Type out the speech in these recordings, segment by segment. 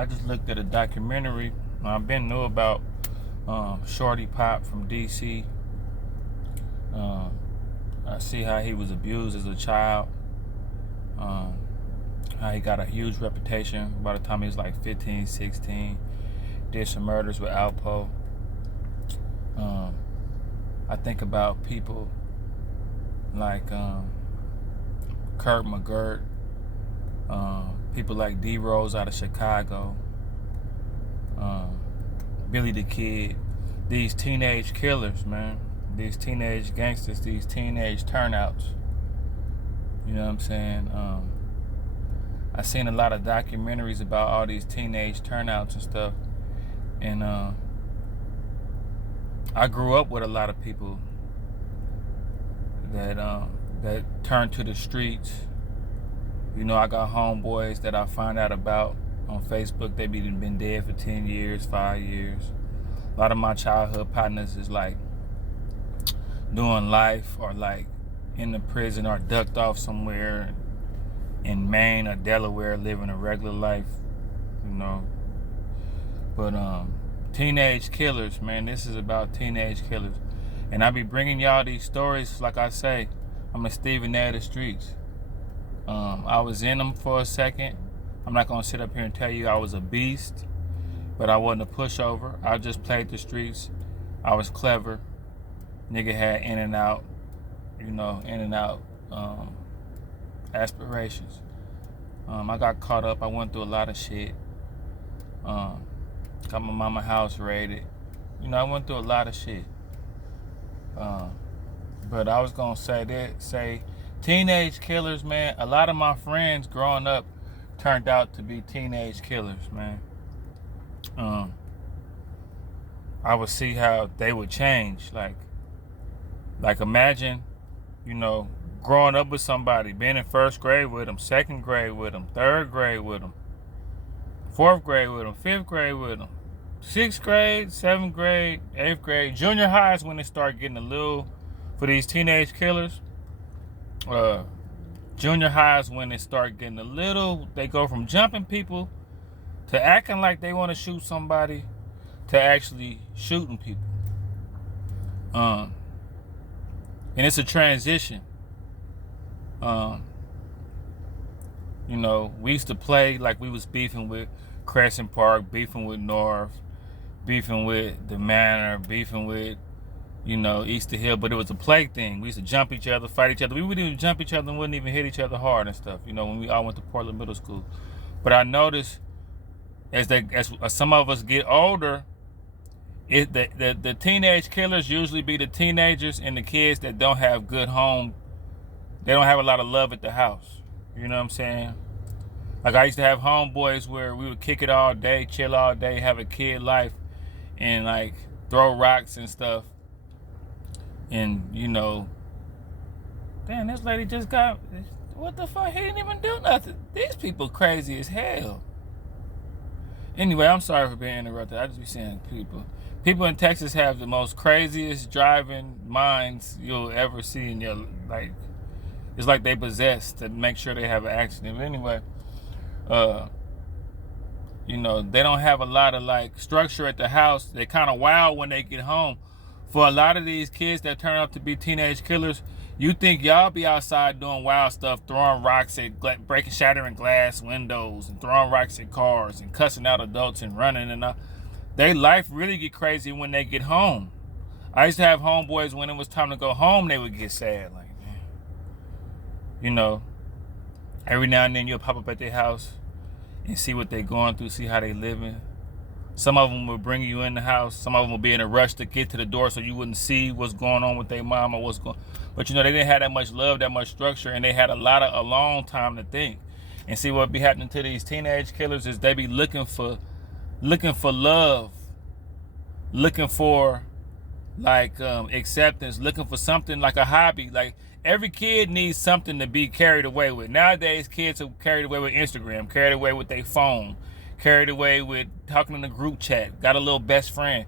I just looked at a documentary. I've been knew about Shorty Pop from DC. I see how he was abused as a child. How he got a huge reputation by the time he was like 15, 16. Did some murders with Alpo. I think about people like Kurt McGirt, people like D Rose out of Chicago, Billy the Kid, these teenage killers, man, these teenage gangsters, these teenage turnouts. You know what I'm saying? I seen a lot of documentaries about all these teenage turnouts and stuff, and I grew up with a lot of people that turned to the streets. You know, I got homeboys that I find out about on Facebook. They been dead for 10 years, 5 years. A lot of my childhood partners is like doing life or like in the prison or ducked off somewhere in Maine or Delaware living a regular life, you know. But teenage killers, man, this is about teenage killers. And I be bringing y'all these stories, like I say, I'm a Stephen A. of the streets. I was in them for a second. I'm not gonna sit up here and tell you I was a beast, but I wasn't a pushover. I just played the streets. I was clever. Nigga had in and out aspirations. I got caught up. I went through a lot of shit. Got my mama house raided. You know, I went through a lot of shit. But I was gonna say teenage killers, man. A lot of my friends growing up turned out to be teenage killers, man. I would see how they would change. Like imagine, you know, growing up with somebody, being in first grade with them, second grade with them, third grade with them, fourth grade with them, fifth grade with them, sixth grade, seventh grade, eighth grade. Junior high is when they start getting a little, for these teenage killers, junior high is when they start getting a little, they go from jumping people to acting like they want to shoot somebody to actually shooting people. And it's a transition. You know, we used to play like we was beefing with Crescent Park, beefing with North, beefing with the Manor, beefing with, you know, Easter Hill, but it was a play thing. We used to jump each other, fight each other. We wouldn't even jump each other and wouldn't even hit each other hard and stuff, you know, when we all went to Portland Middle School. But I noticed as some of us get older, the teenage killers usually be the teenagers and the kids that don't have good home. They don't have a lot of love at the house. You know what I'm saying? Like I used to have homeboys where we would kick it all day, chill all day, have a kid life, and like throw rocks and stuff. And you know, damn, this lady just got, what the fuck? He didn't even do nothing. These people crazy as hell. Anyway, I'm sorry for being interrupted. I just be saying people in Texas have the most craziest driving minds you'll ever see in your, like, it's like they possess to make sure they have an accident. But anyway, you know, they don't have a lot of like structure at the house. They kind of wild when they get home. For a lot of these kids that turn out to be teenage killers, you think y'all be outside doing wild stuff, throwing rocks at, shattering glass windows, and throwing rocks at cars, and cussing out adults and running and all. Their life really get crazy when they get home. I used to have homeboys when it was time to go home, they would get sad, like, man. You know, every now and then you'll pop up at their house and see what they're going through, see how they living. Some of them will bring you in the house. Some of them will be in a rush to get to the door so you wouldn't see what's going on with their mom or what's going. But you know, they didn't have that much love, that much structure, and they had a long time to think. And see what be happening to these teenage killers is they be looking for love, looking for like acceptance, looking for something like a hobby. Like every kid needs something to be carried away with. Nowadays, kids are carried away with Instagram, carried away with their phone, carried away with talking in the group chat, got a little best friend.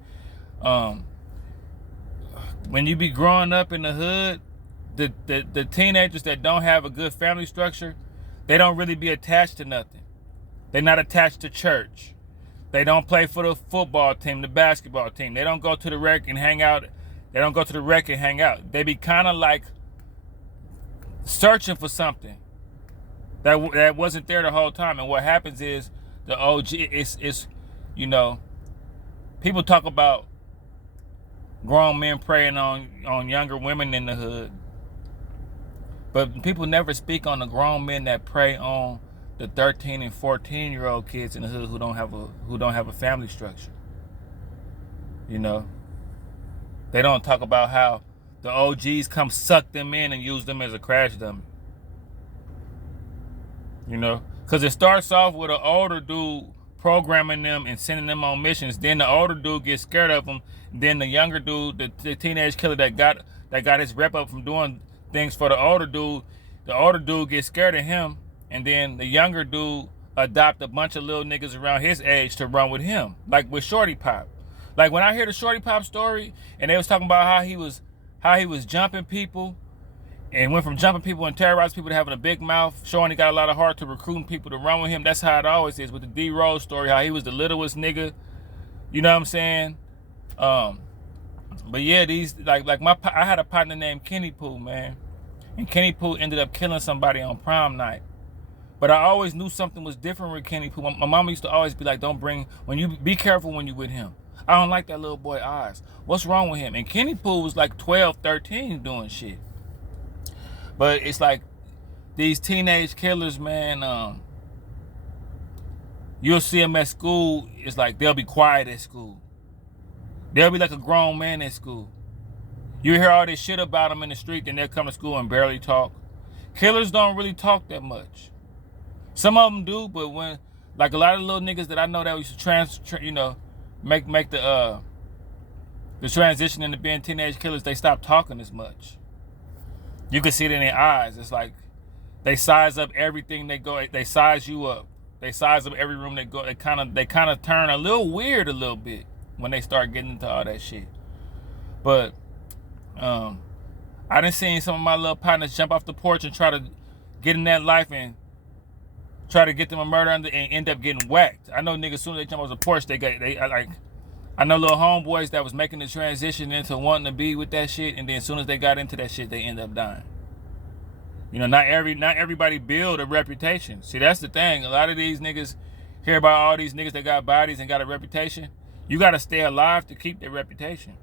When you be growing up in the hood, the teenagers that don't have a good family structure, they don't really be attached to nothing. They're not attached to church. They don't play for the football team, the basketball team. They don't go to the rec and hang out. They don't go to the rec and hang out. They be kind of like searching for something that wasn't there the whole time. And what happens is the OG is you know, people talk about grown men preying on younger women in the hood, but people never speak on the grown men that prey on the 13 and 14-year-old kids in the hood who don't have a family structure. You know, they don't talk about how the OGs come suck them in and use them as a crash dummy. You know, because it starts off with an older dude programming them and sending them on missions. Then the older dude gets scared of them. Then the younger dude, the teenage killer that got his rep up from doing things for the older dude gets scared of him. And then the younger dude adopt a bunch of little niggas around his age to run with him, like with Shorty Pop. Like when I hear the Shorty Pop story, and they was talking about how he was jumping people, and went from jumping people and terrorizing people to having a big mouth, showing he got a lot of heart to recruiting people to run with him. That's how it always is with the D Rose story, how he was the littlest nigga. You know what I'm saying? But yeah, these I had a partner named Kenny Pooh, man, and Kenny Pooh ended up killing somebody on prom night. But I always knew something was different with Kenny Pooh. My mama used to always be like, be careful when you with him. I don't like that little boy eyes. What's wrong with him? And Kenny Pooh was like 12, 13 doing shit. But it's like these teenage killers, man, you'll see them at school. It's like they'll be quiet at school. They'll be like a grown man at school. You hear all this shit about them in the street, then they'll come to school and barely talk. Killers don't really talk that much. Some of them do, but when, like a lot of little niggas that I know that used to make the transition into being teenage killers, they stop talking as much. You can see it in their eyes. It's like they size up everything they go. They size you up. They size up every room they go. They kind of turn a little weird a little bit when they start getting into all that shit. But I done seen some of my little partners jump off the porch and try to get in that life and try to get them a murder and end up getting whacked. I know niggas, as soon as they jump off the porch, I know little homeboys that was making the transition into wanting to be with that shit, and then as soon as they got into that shit, they end up dying. You know, not everybody build a reputation. See, that's the thing. A lot of these niggas hear about all these niggas that got bodies and got a reputation. You got to stay alive to keep their reputation.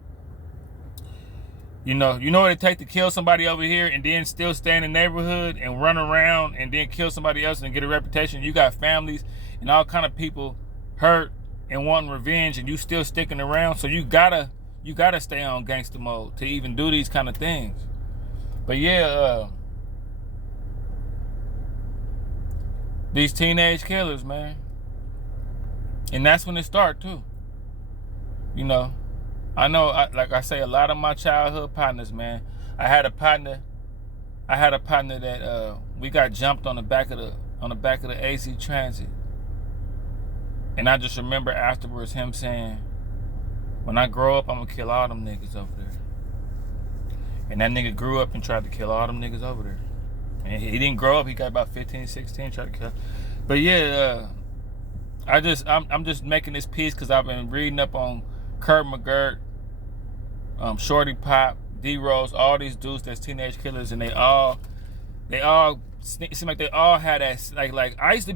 You know what it takes to kill somebody over here and then still stay in the neighborhood and run around and then kill somebody else and get a reputation. You got families and all kind of people hurt and wanting revenge, and you still sticking around. So you gotta stay on gangster mode to even do these kind of things. But yeah, these teenage killers, man, and that's when it start too. You know, I know, like I say, a lot of my childhood partners, man. I had a partner that we got jumped on the back of the AC Transit. And I just remember afterwards him saying, when I grow up, I'm going to kill all them niggas over there. And that nigga grew up and tried to kill all them niggas over there. And he didn't grow up. He got about 15, 16, tried to kill. But yeah, I'm just making this piece because I've been reading up on Kurt McGirt, Shorty Pop, D Rose, all these dudes that's teenage killers, and they all seem like they all had that, like I used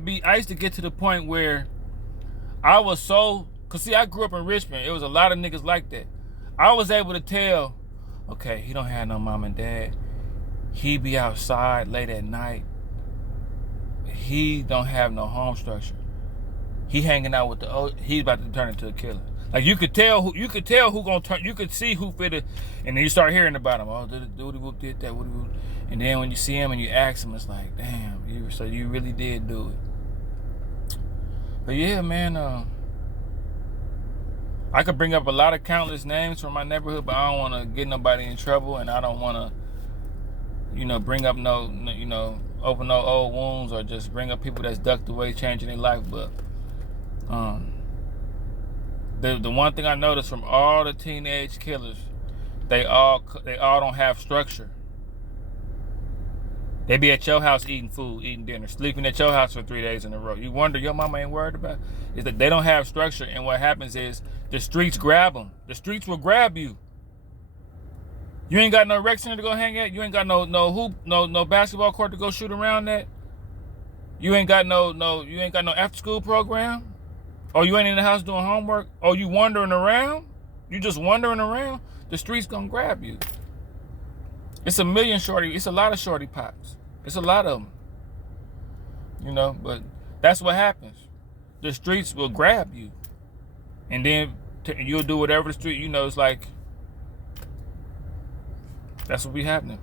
to get to the point where I was so, cause see, I grew up in Richmond. It was a lot of niggas like that. I was able to tell, okay, he don't have no mom and dad. He be outside late at night. He don't have no home structure. He hanging out with he's about to turn into a killer. Like you could tell who gonna turn. You could see who fitted, and then you start hearing about him. Oh, Woody Whoop did that. Woody Whoop. And then when you see him and you ask him, it's like, damn, so you really did do it. But yeah, man, I could bring up a lot of countless names from my neighborhood, but I don't want to get nobody in trouble, and I don't want to, bring up open no old wounds or just bring up people that's ducked away, changing their life. But the one thing I noticed from all the teenage killers, they all don't have structure. They be at your house eating food, eating dinner, sleeping at your house for 3 days in a row. You wonder your mama ain't worried about it? Is that they don't have structure, and what happens is the streets grab them. The streets will grab you. You ain't got no rec center to go hang at. You ain't got no hoop, no basketball court to go shoot around at. You ain't got no after school program. Or you ain't in the house doing homework. Or you wandering around. You just wandering around. The streets gonna grab you. It's a million shorty. It's a lot of shorty pops. It's a lot of them. You know, but that's what happens. The streets will grab you, and then you'll do whatever the street. You know, it's like that's what be happening.